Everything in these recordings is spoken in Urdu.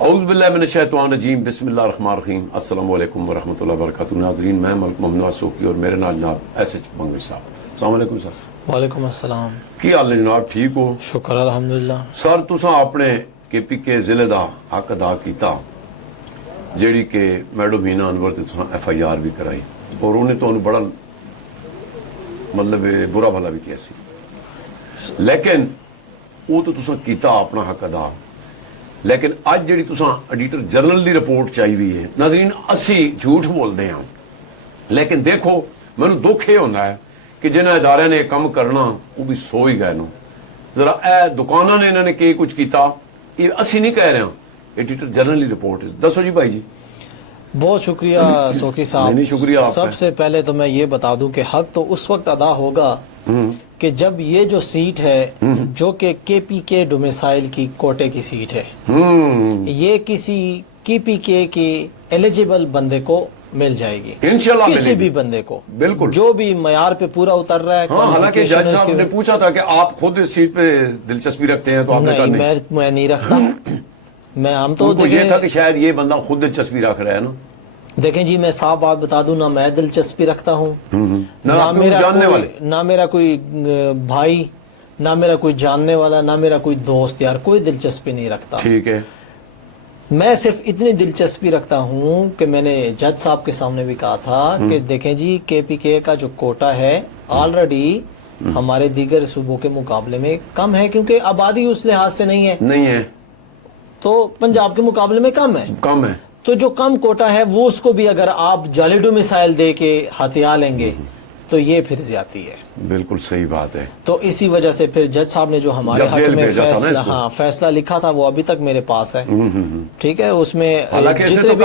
اعوذ باللہ من الشیطان الرجیم بسم اللہ الرحمن الرحیم السلام علیکم ورحمۃ اللہ وبرکاتہ. ناظرین میں ملک محمد سوکی اور میرے نال جناب ایس ایچ بنگوی صاحب. السلام علیکم سر. وعلیکم السلام. کی حال ہے جناب؟ ٹھیک ہو؟ شکر الحمدللہ. سر تساں اپنے کے پی کے ضلع دا حق ادا کیتا جیڑی کہ میڈم مینا انور تے تساں ایف آئی آر بھی کرائی اور انہیں تو بڑا مطلب برا بھلا بھی کیا سی, لیکن وہ تو تساں کیتا اپنا حق ادا. لیکن اج جڑی تساں ایڈیٹر جنرل دی رپورٹ چاہی ہوئی ہے ناظرین, اسی جھوٹ بولتے ہیں لیکن دیکھو مینوں دکھ یہ ہوتا ہے کہ جنہیں ادارے نے کام کرنا وہ بھی سو ہی گئے. ذرا اے دکانوں نے انہوں نے کہ کچھ کیتا یہ اسی نہیں کہہ رہے ہیں, ایڈیٹر جنرل دی رپورٹ دسو جی بھائی جی. بہت شکریہ سوکی صاحب. شکریہ. سب سے پہلے تو میں یہ بتا دوں کہ حق تو اس وقت ادا ہوگا کہ جب یہ جو سیٹ ہے جو کہ کے پی کے ڈومیسائل کی کوٹے کی سیٹ ہے, یہ کسی کے پی کے ایلیجیبل بندے کو مل جائے گی انشاءاللہ, کسی بھی بندے کو, بالکل جو بھی معیار پہ پورا اتر رہا ہے. حالانکہ جج صاحب نے پوچھا تھا کہ آپ خود اس سیٹ پہ دلچسپی رکھتے ہیں تو آپ نے کہا نہیں, میں نہیں رکھتا. ہم تو یہ تھا کہ شاید یہ بندہ خود دلچسپی رکھ رہا ہے نا. دیکھیں جی میں صاف بات بتا دوں, نہ میں دلچسپی رکھتا ہوں, نہ میرا کوئی بھائی, نہ میرا کوئی جاننے والا, نہ میرا کوئی دوست یار, کوئی دلچسپی نہیں رکھتا. ٹھیک ہے. میں صرف اتنی دلچسپی رکھتا ہوں کہ میں نے جج صاحب کے سامنے بھی کہا تھا کہ دیکھیں جی کے پی کے کا جو کوٹا ہے آلریڈی ہمارے دیگر صوبوں کے مقابلے میں کم ہے, کیونکہ آبادی اس لحاظ سے نہیں ہے تو پنجاب کے مقابلے میں کم ہے. تو جو کم کوٹا ہے وہ اس کو بھی اگر آپ جعلی ڈومیسائل دے کے ہتھیار لیں گے تو یہ پھر زیادتی ہے. بالکل صحیح بات ہے. تو اسی وجہ سے پھر جج صاحب نے جو ہمارے حق میں فیصلہ لکھا تھا وہ ابھی تک میرے پاس ہے. ٹھیک ہے, اس میں جتنے بھی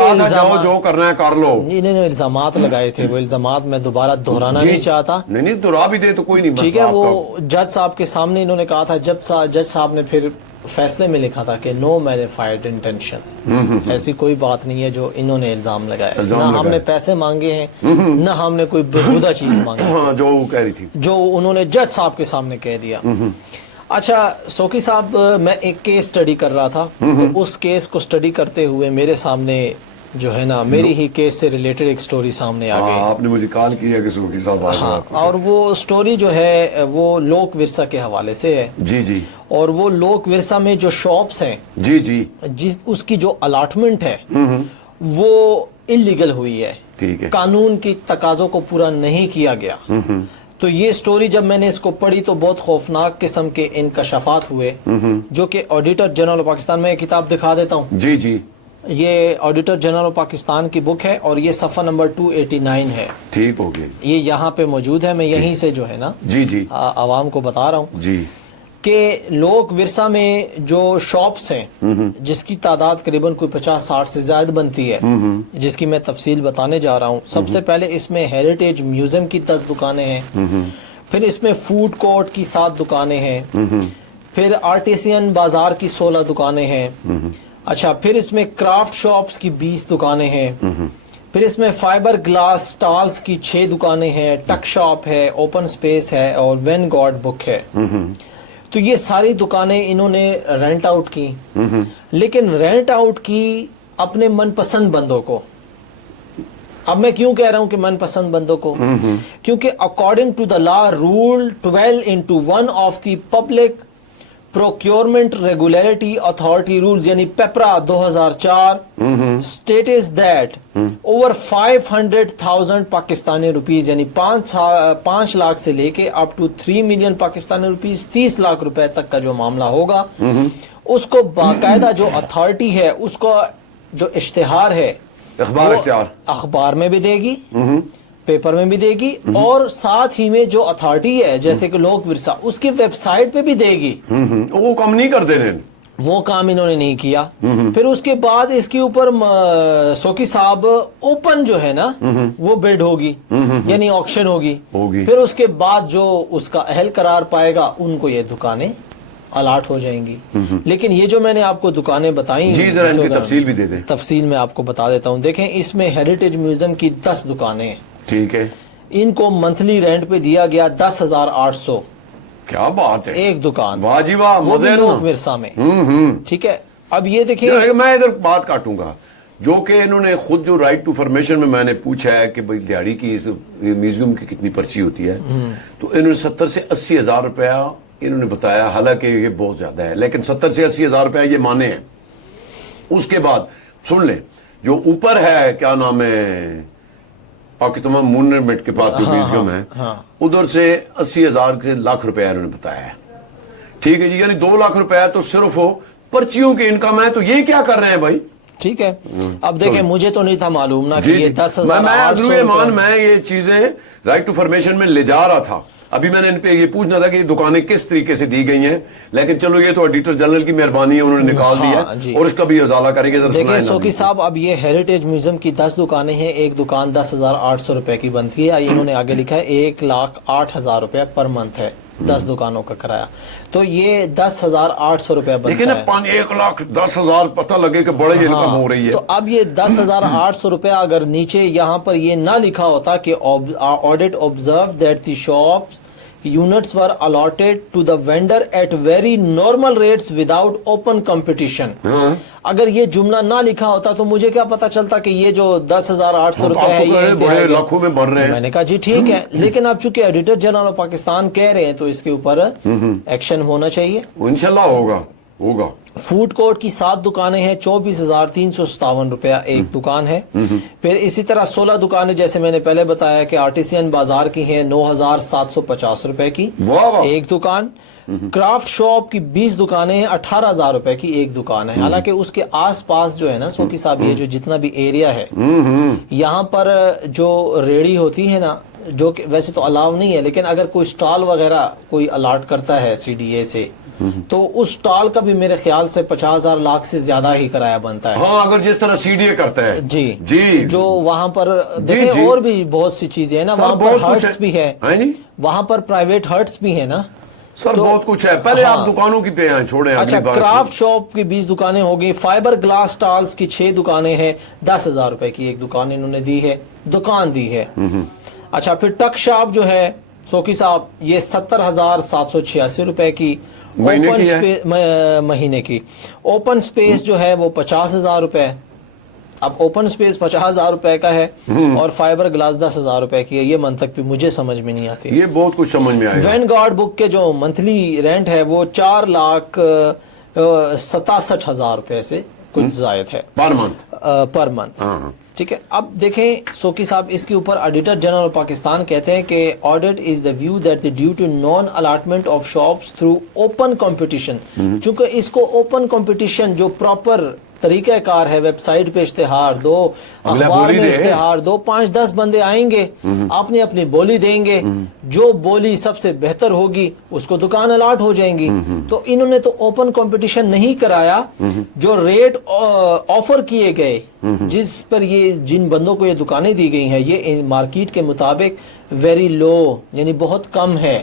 جو کرنا ہے کر لو, انہوں نے الزامات لگائے تھے, وہ الزامات میں دوبارہ دہرانا نہیں چاہتا. نہیں دہرا بھی دے تو کوئی نہیں. ٹھیک ہے, وہ جج صاحب کے سامنے انہوں نے کہا تھا, جب جج صاحب نے پھر فیصلے میں لکھا تھا کہ نو مینیفائڈ انٹینشن, ایسی کوئی بات نہیں ہے جو انہوں نے الزام لگایا. نہ ہم نے پیسے مانگے ہیں نہ ہم نے کوئی بےہودہ چیز مانگی جو کہہ رہی تھی, جو انہوں نے جج صاحب کے سامنے کہہ دیا. اچھا سوکی صاحب, میں ایک کیس سٹڈی کر رہا تھا تو اس کیس کو سٹڈی کرتے ہوئے میرے سامنے جو ہے نا میری ہی کیس سے ریلیٹڈ ایک سٹوری سامنے آ گئی. آپ نے مجھے کال کیا کہ سوکی صاحب. ہاں, اور وہ سٹوری جو ہے وہ لوک ورثہ کے حوالے سے ہے. جی. اور وہ لوک ورثہ میں جو شاپس ہیں جی اس کی جو الاٹمنٹ ہے وہ انلیگل ہوئی ہے. ٹھیک ہے, قانون کی تقاضوں کو پورا نہیں کیا گیا. تو یہ سٹوری جب میں نے اس کو پڑھی تو بہت خوفناک قسم کے انکشافات ہوئے, جو کہ آڈیٹر جنرل آف پاکستان میں کتاب دکھا دیتا ہوں. جی. یہ آڈیٹر جنرل آف پاکستان کی بک ہے اور یہ صفحہ نمبر 289 ہے. ٹھیک ہو گئی, یہ یہاں پہ موجود ہے, میں یہیں سے جو ہے نا جی عوام کو بتا رہا ہوں جی کہ لوک ورثہ میں جو شاپس ہیں جس کی تعداد قریباً کوئی 50-60 سے زائد بنتی ہے, جس کی میں تفصیل بتانے جا رہا ہوں. سب سے پہلے اس میں ہیریٹیج میوزیم کی 10 دکانیں ہیں, پھر اس میں فوڈ کورٹ کی 7 دکانیں ہیں, پھر آرٹیسین بازار کی 16 دکانیں ہیں. اچھا, پھر اس میں کرافٹ شاپس کی 20 دکانیں ہیں, پھر اس میں فائبر گلاس سٹالز کی 6 دکانیں ہیں, ٹک شاپ ہے, اوپن سپیس ہے اور وین گارڈ بک ہے. تو یہ ساری دکانیں انہوں نے رینٹ آؤٹ کی, لیکن رینٹ آؤٹ کی اپنے من پسند بندوں کو. اب میں کیوں کہہ رہا ہوں کہ من پسند بندوں کو, کیونکہ according to the law rule 12(1) of the public procurement regulatory authority rules یعنی PPRA 2004 states that over 500,000 Pakistani rupees یعنی 5 لاکھ سے لے کے up to 3 million Pakistani rupees 30 lakh روپے تک کا جو معاملہ ہوگا اس کو باقاعدہ جو اتھارٹی ہے اس کو جو اشتہار ہے اخبار میں بھی دے گی, پیپر میں بھی دے گی, اور ساتھ ہی میں جو اتھارٹی ہے جیسے کہ لوک ورثہ اس کی ویب سائٹ پہ بھی دے گی. وہ کام نہیں کرتے ہیں, وہ کام انہوں نے نہیں کیا. پھر اس کے بعد اس کے اوپر سوکی صاحب اوپن جو ہے نا وہ بڈ ہوگی یعنی آکشن ہوگی. پھر اس کے بعد جو اس کا اہل قرار پائے گا ان کو یہ دکانیں الاٹ ہو جائیں گی. لیکن یہ جو میں نے آپ کو دکانیں بتائیں تفصیل بھی دے دیں. تفصیل میں آپ کو بتا دیتا ہوں. دیکھیں اس میں ہیریٹیج میوزیم کی 10 دکانیں ہیں. ٹھیک ہے, ان کو منتھلی رینٹ پہ دیا گیا 10,800. کیا بات ہے, ایک دکان, واہ جی واہ, لوک ورثہ میں. ٹھیک ہے. اب یہ دیکھیں میں ادھر بات کاٹوں گا جو کہ انہوں نے خود جو رائٹ ٹو فرمیشن میں نے پوچھا ہے کہ بھائی دیہڑی کی میوزیم کی کتنی پرچی ہوتی ہے تو انہوں نے 70 سے 80 ہزار روپیہ انہوں نے بتایا، حالانکہ یہ بہت زیادہ ہے، لیکن 70 سے 80 ہزار روپیہ یہ مانے ہیں۔ اس کے بعد سن لیں جو اوپر ہے کیا نام ہے پاکستان مونومنٹ کے پاس جو میوزیم ہے ادھر سے 80 ہزار سے لاکھ روپیہ انہوں نے بتایا ہے، ٹھیک ہے جی، یعنی 2 لاکھ روپیہ تو صرف ہو پرچیوں کی انکم ہے، تو یہ کیا کر رہے ہیں بھائی؟ ٹھیک ہے، اب دیکھیں مجھے تو نہیں تھا معلوم نا کہ یہ 10,800 میں یہ چیزیں رائٹ ٹو فرمیشن میں لے جا رہا تھا، ابھی میں نے ان پہ یہ پوچھنا تھا کہ یہ دکانیں کس طریقے سے دی گئی ہیں، لیکن چلو یہ تو ایڈیٹر جنرل کی مہربانی ہے، انہوں نے نکال دیا اور اس کا بھی ازالہ کریں گے۔ دیکھیں سوکی صاحب، اب یہ ہیریٹیج میوزیم کی 10 دکانیں ہیں، ایک دکان 10,800 روپے کی بنتی ہے، انہوں نے آگے لکھا ہے 1,08,000 روپے پر منتھ ہے 10 دکانوں کا کرایہ، تو یہ 10,800 روپے بنتا ہے۔ لیکن 1,10,000 پتہ لگے کہ بڑے انکم ہو رہی ہے، تو اب یہ 10,800 روپے اگر نیچے یہاں پر یہ نہ لکھا ہوتا کہ audit observed that the shops units were allotted to the vendor at very normal rates without open competition، اگر یہ جملہ نہ لکھا ہوتا تو مجھے کیا پتا چلتا کہ یہ جو 10,800 روپے ہے یہ بڑے لاکھوں میں بڑھ رہے ہیں۔ میں نے کہا جی ٹھیک ہے، لیکن اب چونکہ ایڈیٹر جنرل آف پاکستان کہہ رہے ہیں تو اس کے اوپر ایکشن ہونا چاہیے، انشاءاللہ ہوگا۔ فوڈ کورٹ کی 7 دکانیں ہیں، 24,357 روپیہ ایک دکان ہے، پھر اسی طرح 16 دکانیں جیسے میں نے پہلے بتایا کہ آرٹیسین بازار کی ہیں 9,750 روپے کی ایک دکان، کرافٹ شاپ کی 20 دکانیں ہیں 18,000 روپے کی ایک دکان ہے، حالانکہ اس کے آس پاس جو ہے نا سوکی صاحب یہ جو جتنا بھی ایریا ہے یہاں پر جو ریڑی ہوتی ہے نا، جو کہ ویسے تو الاؤ نہیں ہے لیکن اگر کوئی سٹال وغیرہ کوئی الاٹ کرتا ہے CDA سے تو اس سٹال کا بھی میرے خیال سے 50,000 لاکھ سے زیادہ ہی کرایہ بنتا ہے، ہاں اگر جس طرح CDA کرتا ہے جی جو وہاں پر دیکھیں اور بھی بہت سی چیزیں ہیں نا، وہاں پر ہرٹس بھی ہے، وہاں پر پرائیویٹ ہرٹس بھی ہیں نا سر، بہت کچھ ہے۔ پہلے آپ دکانوں کی پہ چھوڑیں۔ اچھا، کرافٹ شاپ کی 20 دکانیں ہو گئی، فائبر گلاس سٹالز کی 6 دکانیں ہیں، 10,000 روپے کی ایک دکان انہوں نے دی ہے، دکان دی ہے۔ اچھا، پھر ٹک شاپ جو ہے سوکی صاحب یہ 70,786 روپے کی مہینے کی، اوپن سپیس جو ہے وہ 50,000 روپے، اب اوپن سپیس 50,000 روپے کا ہے اور فائبر گلاس 10,000 روپے کی ہے، یہ منطق بھی مجھے سمجھ میں نہیں آتی۔ یہ بہت کچھ سمجھ میں آئے گا۔ وین گارڈ بک کے جو منتھلی رینٹ ہے وہ 4,67,000 روپے سے کچھ زائد ہے پر منتھ، ٹھیک ہے۔ اب دیکھیں سوکی صاحب، اس کے اوپر ایڈیٹر جنرل پاکستان کہتے ہیں کہ audit is the view that due to non allotment of shops through open competition, چونکہ اس کو اوپن کمپٹیشن جو پراپر طریقہ کار ہے، ویب سائٹ پہ اشتہار دو، اخبار میں اشتہار دو، 5-10 بندے آئیں گے، آپ نے اپنی بولی دیں گے، جو بولی سب سے بہتر ہوگی اس کو دکان الاٹ ہو جائیں گی۔ تو انہوں نے تو اوپن کمپٹیشن نہیں کرایا، جو ریٹ آفر کیے گئے جس پر یہ جن بندوں کو یہ دکانیں دی گئی ہیں یہ مارکیٹ کے مطابق ویری لو، یعنی بہت کم ہے۔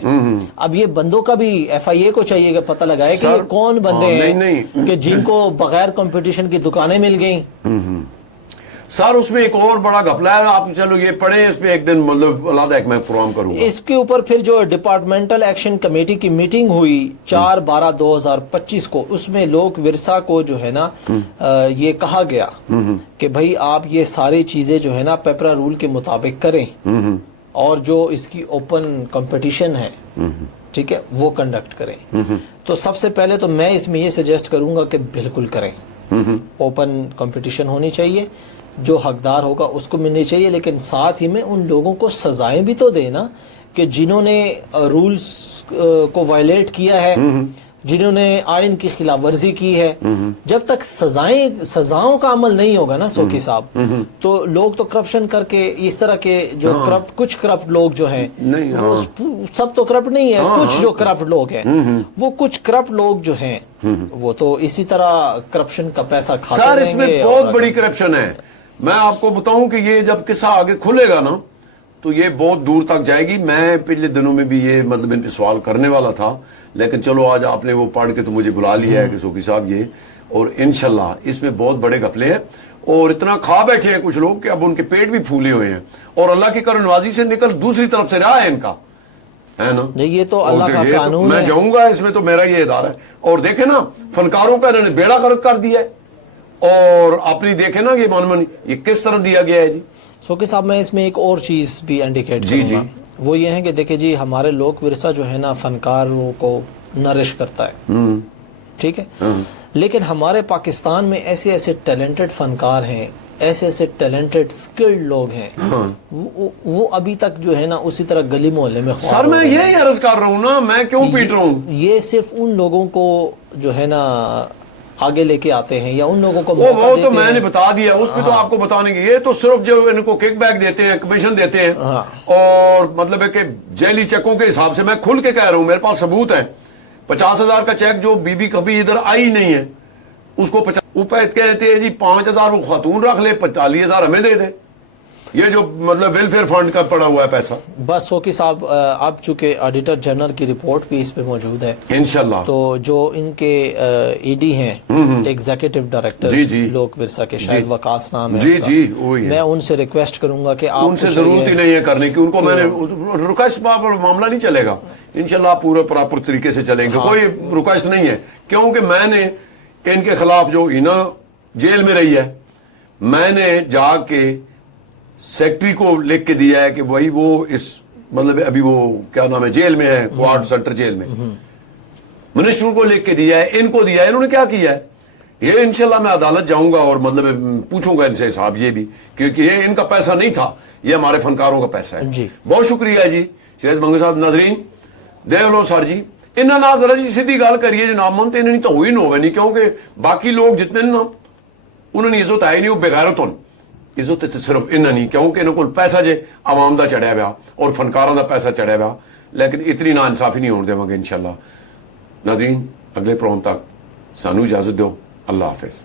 اب یہ بندوں کا بھی FIA کو چاہیے کہ پتہ لگائے کہ یہ کون بندے ہیں کہ جن کو بغیر کمپٹیشن کی دکانیں مل گئیں۔ سر اس میں ایک اور بڑا گھپلا ہے، آپ چلو یہ پڑھیں، اس پہ ایک دن مطلب علیحدہ ایک میں پروگرام کروں گا۔ اس کے اوپر پھر جو ڈپارٹمنٹل ایکشن کمیٹی کی میٹنگ ہوئی 4/12/2025 کو، اس میں لوک ورثہ کو جو ہے نا یہ کہا گیا کہ بھائی آپ یہ ساری چیزیں جو ہے نا پیپرا رول کے مطابق کریں اور جو اس کی اوپن کمپٹیشن ہے ٹھیک ہے وہ کنڈکٹ کریں۔ تو سب سے پہلے تو میں اس میں یہ سجیسٹ کروں گا کہ بالکل کریں، اوپن کمپٹیشن ہونی چاہیے، جو حقدار ہوگا اس کو ملنی چاہیے، لیکن ساتھ ہی میں ان لوگوں کو سزائیں بھی تو دے نا کہ جنہوں نے رولز کو وائلیٹ کیا ہے، جنہوں نے آئین کی خلاف ورزی کی ہے۔ جب تک سزاؤں کا عمل نہیں ہوگا نا سوکی صاحب، تو لوگ تو کرپشن کر کے اس طرح کے جو کچھ کرپٹ لوگ جو ہیں، سب تو کرپٹ نہیں ہے، کچھ جو کرپٹ لوگ ہیں وہ کچھ کرپٹ لوگ جو ہیں وہ تو اسی طرح کرپشن کا پیسہ کھاتے رہیں گے۔ سر اس میں بہت بڑی کرپشن ہے، میں آپ کو بتاؤں کہ یہ جب قصہ آگے کھلے گا نا تو یہ بہت دور تک جائے گی۔ میں پچھلے دنوں میں بھی یہ مطلب ان پہ سوال کرنے والا تھا، لیکن چلو آج آپ نے وہ پڑھ کے تو مجھے بلا لیا ہے کہ سوکی صاحب یہ، اور انشاءاللہ اس میں بہت بڑے گھپلے ہیں اور اتنا کھا بیٹھے ہیں کچھ لوگ کہ اب ان کے پیٹ بھی پھولے ہوئے ہیں اور اللہ کی کرم نوازی سے نکل دوسری طرف سے رہا ہے ان کا، ہے نا. نہیں یہ تو اللہ کا یہ تو قانون میں ہے. جاؤں گا اس میں تو میرا یہ ادارہ ہے. اور دیکھیں نا فنکاروں کا انہوں نے بیڑا غرق کر دیا ہے اور اپنی دیکھیں نا یہ من یہ کس طرح دیا گیا ہے جی. سوکی صاحب میں اس میں ایک اور چیز بھی انڈیکیٹ جی کروں گا. وہ یہ ہے کہ دیکھیں جی ہمارے لوک ورثہ جو ہے نا فنکاروں کو نرش کرتا ہے, ٹھیک ہے, لیکن ہمارے پاکستان میں ایسے ایسے ٹیلنٹڈ فنکار ہیں, ایسے ایسے ٹیلنٹڈ سکلڈ لوگ ہیں, وہ ابھی تک جو ہے نا اسی طرح گلی محلے میں خوار سر ہو میں رہے ہیں. یہی عرض کر رہا ہوں نا, میں کیوں پیٹ رہا ہوں. یہ صرف ان لوگوں کو جو ہے نا آگے لے کے آتے ہیں یا ان لوگوں کو وہ موقع دیتے تو میں ہیں. نے بتا دیا, اس پہ تو آپ کو بتانے کی, یہ تو صرف جو ان کو کک بیک دیتے ہیں, کمیشن دیتے ہیں, اور مطلب ہے کہ جیلی چیکوں کے حساب سے میں کھل کے کہہ رہا ہوں, میرے پاس ثبوت ہے. 50,000 کا چیک جو بی بی کبھی ادھر آئی نہیں ہے اس کو اوپر کہتے ہیں جی 5,000 وہ خاتون رکھ لے, 45,000 ہمیں دے دے. یہ جو مطلب ویلفیئر فنڈ کا پڑا ہوا ہے پیسہ. بس سوکی صاحب اب چونکہ آڈیٹر جنرل کی رپورٹ بھی اس پہ موجود ہے انشاءاللہ, تو جو ان کے ای ڈی ہیں ایگزیکٹو ڈائریکٹر لوک ورثہ کے, شاید وقاص نام ہے جی ان کا, جی وہی ہے. میں ان سے ریکویسٹ کروں گا کہ آپ ان سے ضرورت ہی نہیں ہے کرنے کی, ان کو میں نے ریکویسٹ معاملہ نہیں چلے گا انشاءاللہ, پورے پراپر طریقے سے چلیں گے. کوئی ریکویسٹ نہیں ہے, کیونکہ میں نے ان کے خلاف جو اینا جیل میں رہی ہے, میں نے جا کے سیکٹری کو لکھ کے دیا ہے کہ بھائی وہ اس مطلب ابھی وہ کیا نام ہے جیل میں ہے, کوارٹ سینٹر جیل میں. منسٹر کو لکھ کے دیا ہے, ان کو دیا ہے, انہوں نے کیا کیا ہے. یہ انشاءاللہ میں عدالت جاؤں گا اور مطلب پوچھوں گا ان سے حساب, یہ بھی کیونکہ یہ ان کا پیسہ نہیں تھا, یہ ہمارے فنکاروں کا پیسہ ہے. جی بہت شکریہ جی شہز منگل صاحب. ناظرین دیکھ لو سر جی, انہاں نہ ذرا جی سیدھی گل کریے جناب, من تو انہیں تو ہوئی نہ ہوئے نہیں, کیونکہ باقی لوگ جتنے نا انہوں نے عزت آئی نہیں, وہ بغیرت ہوں. عزت صرف انہاں نہیں, کیونکہ انہوں کو پیسہ جے عوام دا چڑھیا ہوا اور فنکاراں دا پیسہ چڑھیا ہوا, لیکن اتنی نا انصافی نہیں ہونے دیں گے انشاءاللہ. ناظرین اگلے پروگرام تک سانو اجازت دو, اللہ حافظ.